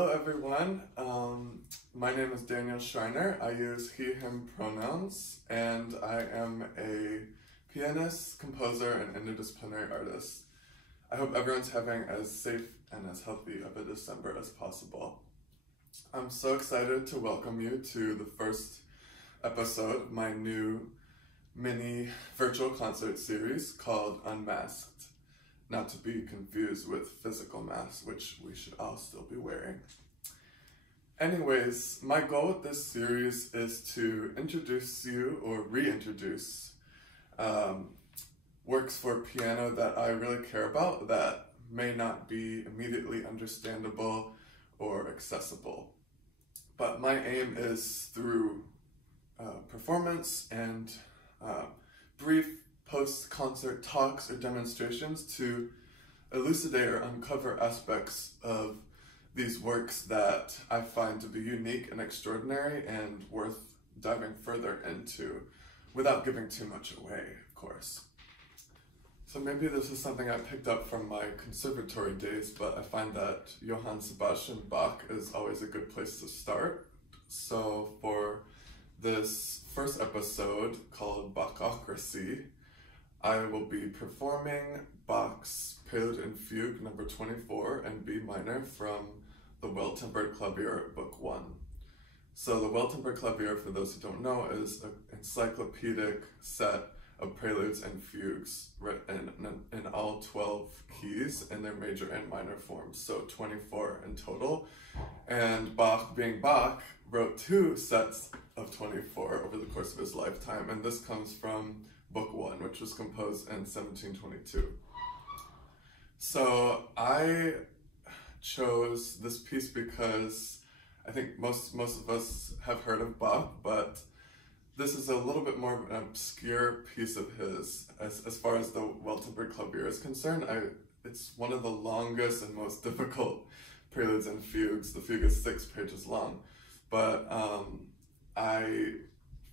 Hello everyone, my name is Daniel Schreiner. I use he, him pronouns, and I am a pianist, composer, and interdisciplinary artist. I hope everyone's having as safe and as healthy of a December as possible. I'm so excited to welcome you to the first episode of my new mini virtual concert series called Unmasked. Not to be confused with physical masks, which we should all still be wearing. Anyways, my goal with this series is to introduce you or reintroduce works for piano that I really care about that may not be immediately understandable or accessible. But my aim is through performance and brief post-concert talks or demonstrations to elucidate or uncover aspects of these works that I find to be unique and extraordinary and worth diving further into without giving too much away, of course. So maybe this is something I picked up from my conservatory days, but I find that Johann Sebastian Bach is always a good place to start. So for this first episode called Bachocracy, I will be performing Bach's Prelude and Fugue number 24 in B minor from the Well-Tempered Clavier, Book 1. So the Well-Tempered Clavier, for those who don't know, is an encyclopedic set of preludes and fugues written in all 12 keys in their major and minor forms, so 24 in total. And Bach, being Bach, wrote 2 sets of 24 over the course of his lifetime, and this comes from Book 1, which was composed in 1722. So I chose this piece because I think most of us have heard of Bach, but this is a little bit more of an obscure piece of his as far as the Well-Tempered Clavier is concerned. It's one of the longest and most difficult preludes and fugues. The fugue is 6 pages long, but I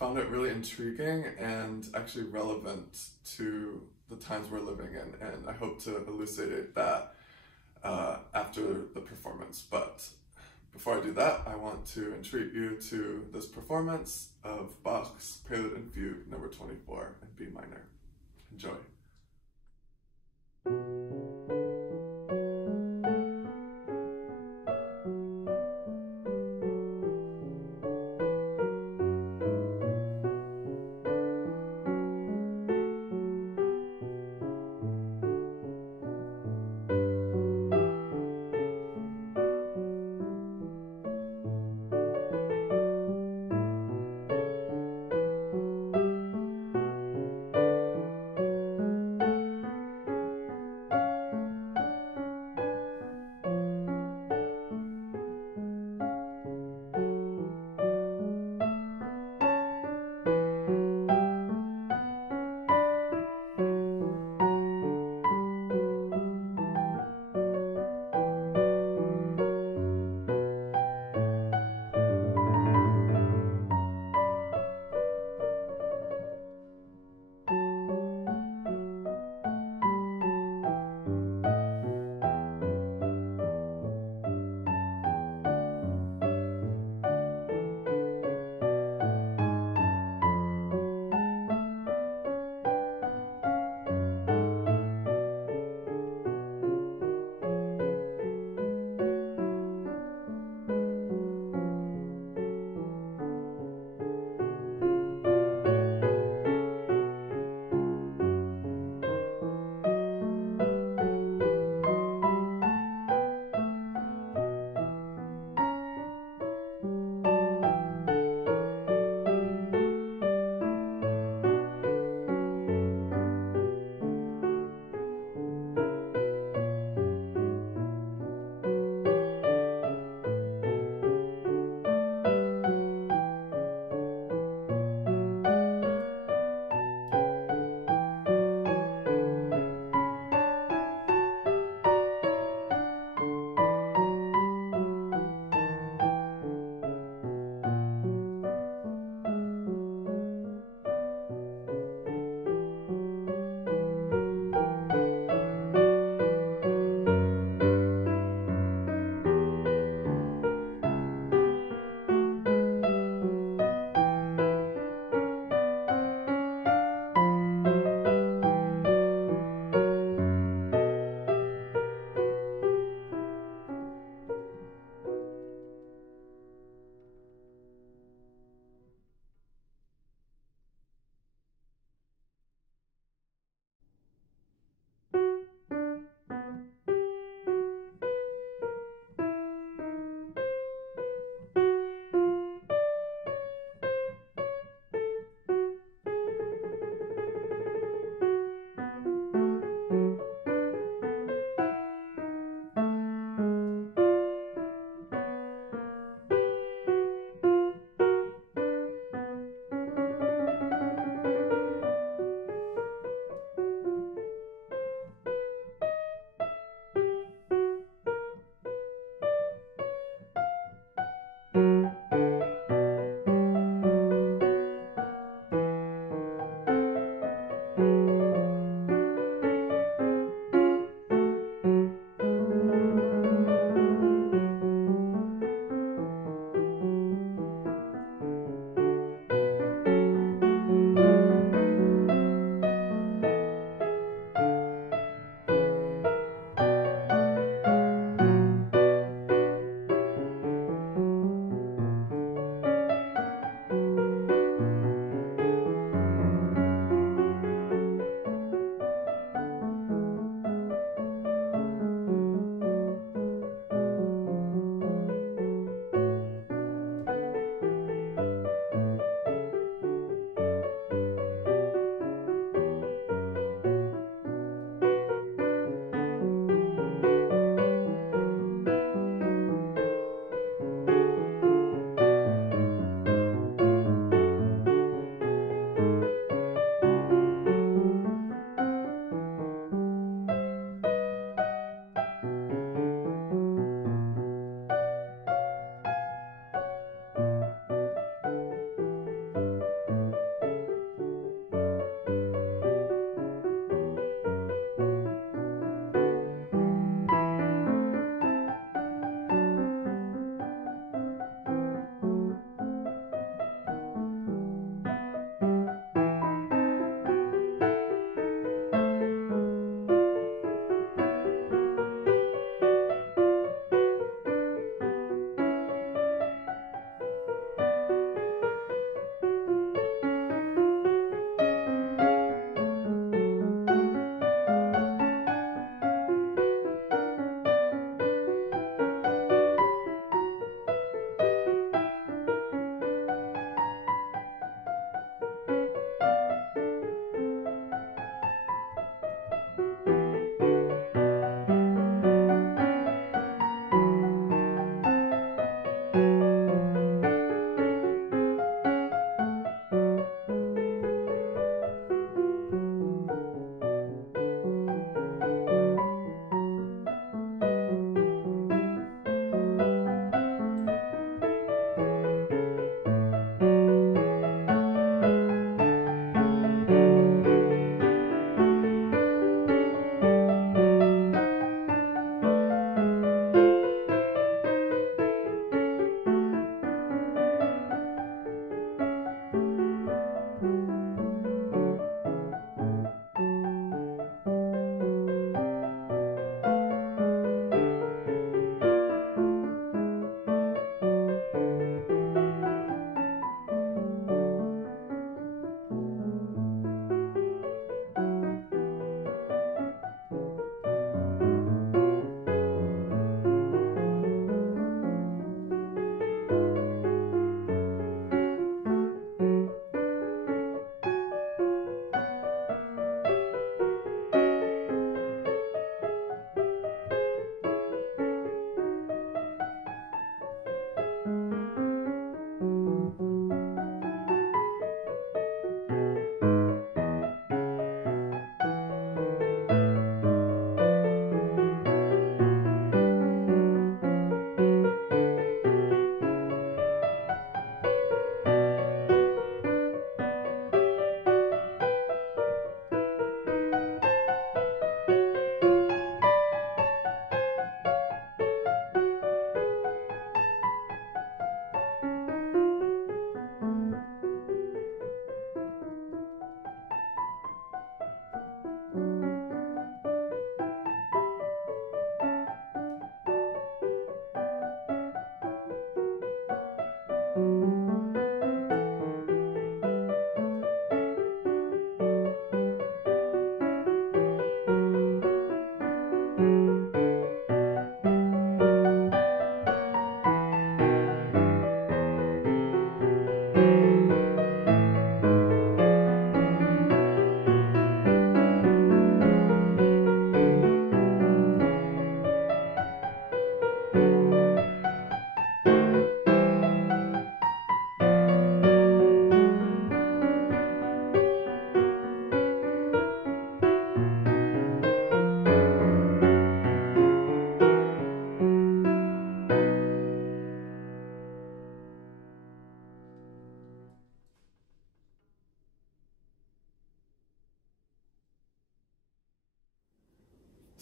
found it really intriguing and actually relevant to the times we're living in, and I hope to elucidate that after the performance. But before I do that, I want to entreat you to this performance of Bach's Prelude and Fugue number 24 in B minor. Enjoy.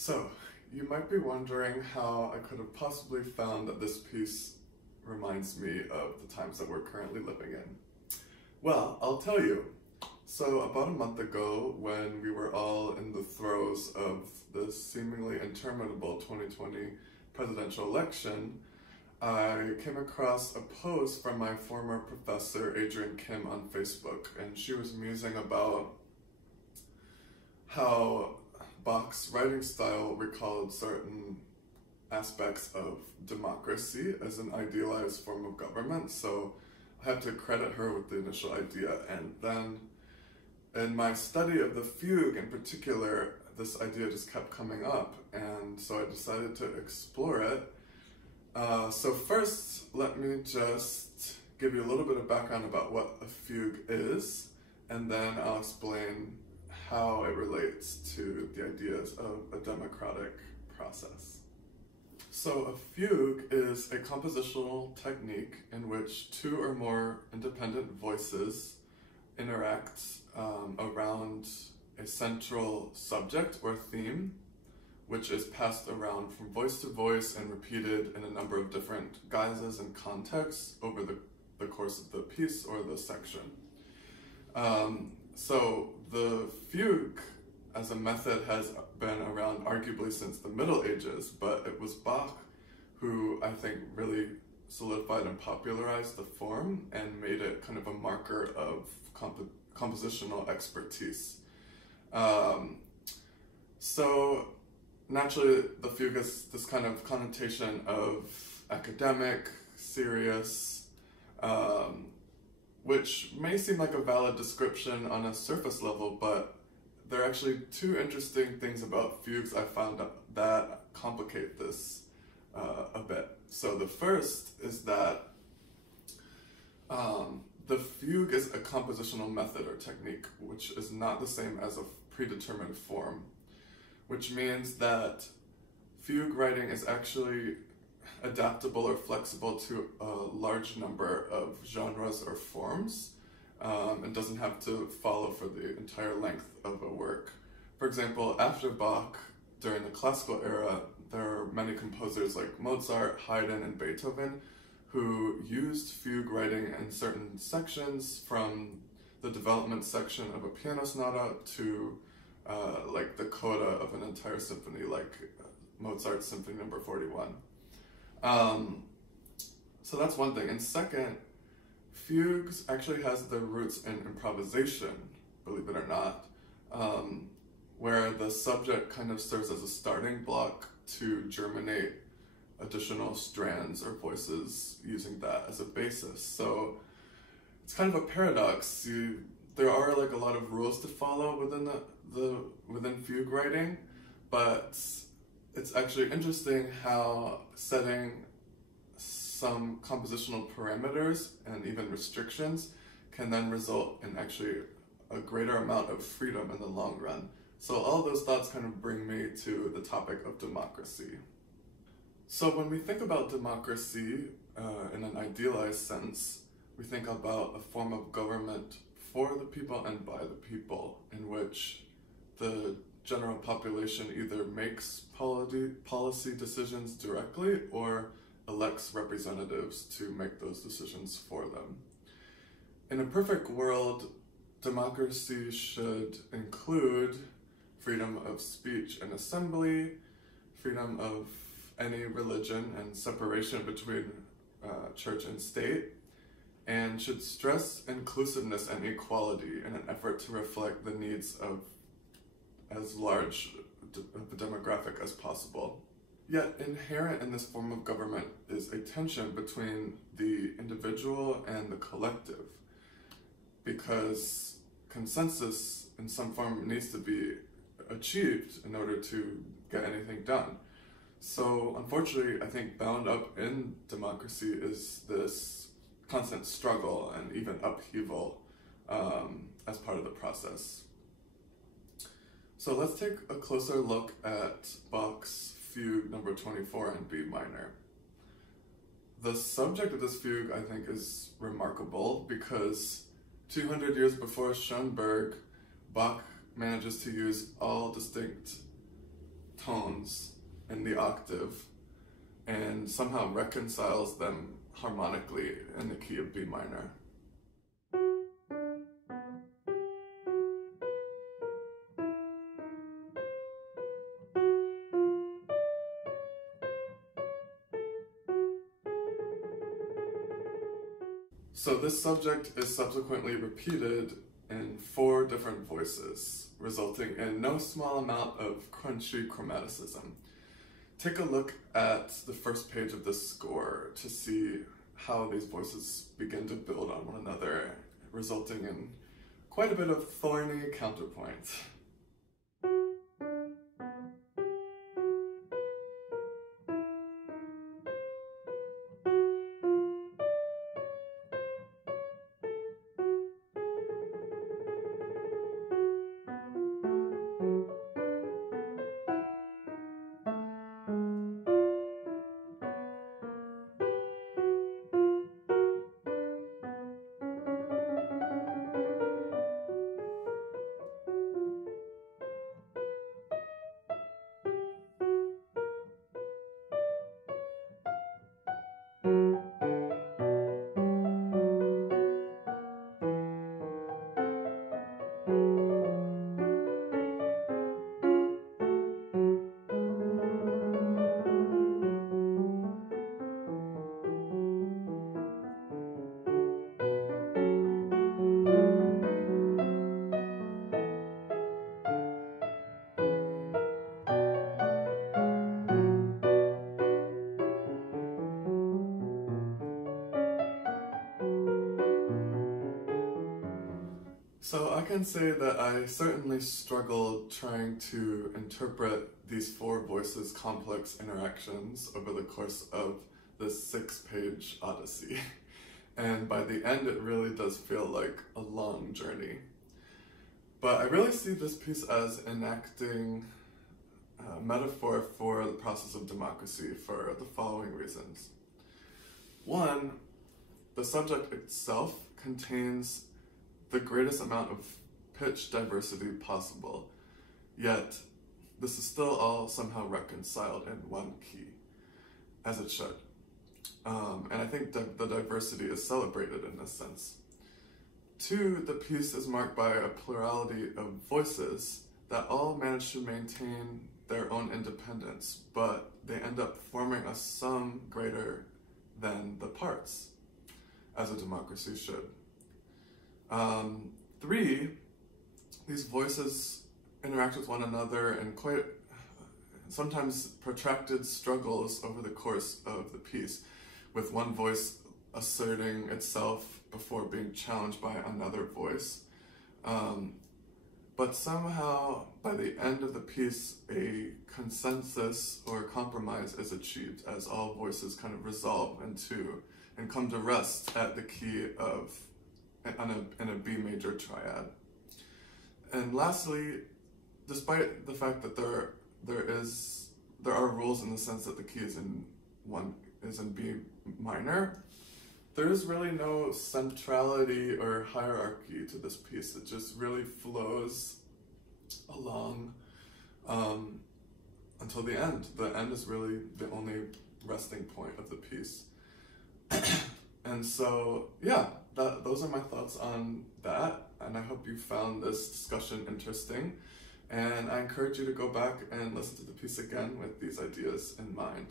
So, you might be wondering how I could have possibly found that this piece reminds me of the times that we're currently living in. Well, I'll tell you. So about a month ago, when we were all in the throes of the seemingly interminable 2020 presidential election, I came across a post from my former professor, Adrienne Kim, on Facebook, and she was musing about how Bach's writing style recalled certain aspects of democracy as an idealized form of government. So I had to credit her with the initial idea, and then in my study of the fugue in particular, this idea just kept coming up, and so I decided to explore it. So first, let me just give you a little bit of background about what a fugue is, and then I'll explain how it relates to the ideas of a democratic process. So a fugue is a compositional technique in which two or more independent voices interact around a central subject or theme, which is passed around from voice to voice and repeated in a number of different guises and contexts over the course of the piece or the section. So the fugue as a method has been around arguably since the Middle Ages, but it was Bach who I think really solidified and popularized the form and made it kind of a marker of compositional expertise. So naturally the fugue has this kind of connotation of academic, serious, which may seem like a valid description on a surface level, but there are actually two interesting things about fugues I found that complicate this a bit. So the first is that the fugue is a compositional method or technique, which is not the same as a predetermined form, which means that fugue writing is actually adaptable or flexible to a large number of genres or forms, and doesn't have to follow for the entire length of a work. For example, after Bach, during the classical era, there are many composers like Mozart, Haydn, and Beethoven who used fugue writing in certain sections, from the development section of a piano sonata to like the coda of an entire symphony, like Mozart's Symphony No. 41. So that's one thing. And second, fugues actually has their roots in improvisation, believe it or not, where the subject kind of serves as a starting block to germinate additional strands or voices using that as a basis. So it's kind of a paradox. There are like a lot of rules to follow within fugue writing, but it's actually interesting how setting some compositional parameters and even restrictions can then result in actually a greater amount of freedom in the long run. So all those thoughts kind of bring me to the topic of democracy. So when we think about democracy in an idealized sense, we think about a form of government for the people and by the people, in which the general population either makes policy decisions directly or elects representatives to make those decisions for them. In a perfect world, democracy should include freedom of speech and assembly, freedom of any religion, and separation between church and state, and should stress inclusiveness and equality in an effort to reflect the needs of as large a demographic as possible. Yet inherent in this form of government is a tension between the individual and the collective, because consensus in some form needs to be achieved in order to get anything done. So unfortunately, I think bound up in democracy is this constant struggle and even upheaval as part of the process. So let's take a closer look at Bach's Fugue number 24 in B minor. The subject of this fugue, I think, is remarkable because 200 years before Schoenberg, Bach manages to use all distinct tones in the octave and somehow reconciles them harmonically in the key of B minor. So this subject is subsequently repeated in 4 different voices, resulting in no small amount of crunchy chromaticism. Take a look at the first page of this score to see how these voices begin to build on one another, resulting in quite a bit of thorny counterpoint. So I can say that I certainly struggled trying to interpret these 4 voices' complex interactions over the course of this 6-page odyssey. And by the end, it really does feel like a long journey. But I really see this piece as enacting a metaphor for the process of democracy for the following reasons. 1, the subject itself contains the greatest amount of pitch diversity possible, yet this is still all somehow reconciled in one key, as it should. And I think the diversity is celebrated in this sense. 2, the piece is marked by a plurality of voices that all manage to maintain their own independence, but they end up forming a sum greater than the parts, as a democracy should. 3, these voices interact with one another in quite sometimes protracted struggles over the course of the piece, with one voice asserting itself before being challenged by another voice. But somehow, by the end of the piece, a consensus or compromise is achieved as all voices kind of resolve into and come to rest at the key of in a B major triad. And lastly, despite the fact that there are rules in the sense that the key is in B minor, there is really no centrality or hierarchy to this piece. It just really flows along until the end. The end is really the only resting point of the piece. And so, yeah, those are my thoughts on that, and I hope you found this discussion interesting, and I encourage you to go back and listen to the piece again with these ideas in mind.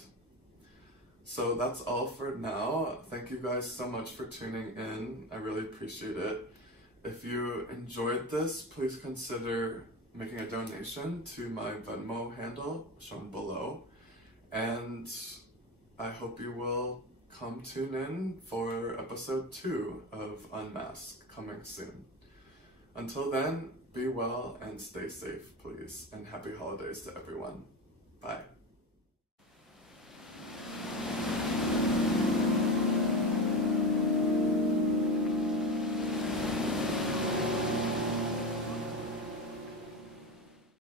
So that's all for now. Thank you guys so much for tuning in. I really appreciate it. If you enjoyed this, please consider making a donation to my Venmo handle shown below, and I hope you will come tune in for episode 2 of Unmask coming soon. Until then, be well and stay safe, please, and happy holidays to everyone. Bye.